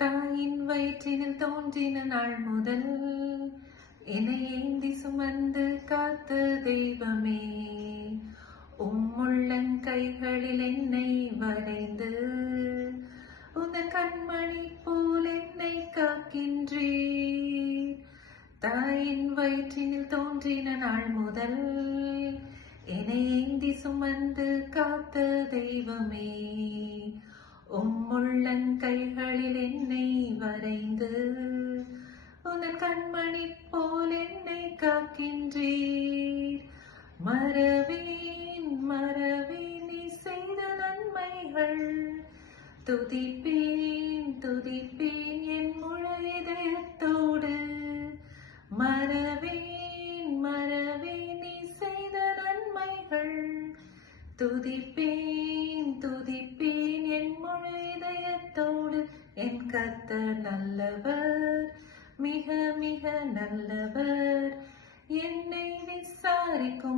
தாயின் வயிற்றினில் தோன்றின நாள் முதல் என்னை ஏந்தி சுமந்து காத்த தெய்வமே, உள்ளங்கைகளில் என்னை வரைந்து உந்தன் கண்மணி போல் என்னை காக்கின்றீர். தாயின் வயிற்றினில் தோன்றின நாள் முதல் என்னை ஏந்தி சுமந்து காத்த தெய்வமே, உள்ளங்கைகளில் என்னை வரைந்து உந்தன் கண்மணி போல் என்னை காக்கின்றீர். மறவேன் மறவேன் நீ செய்த நன்மைகள், துதிப்பேன் துதிப்பேன் என் முழு இதயத்தோடு. மறவேன் மறவேன் நீ செய்த நன்மைகள், துதிப்பேன் துதிப்பேன் என் முழு இதயத்தோடு. என் கர்த்தர் நல்லவர், மிக மிக நல்லவர். என்னை விசாரிக்கும்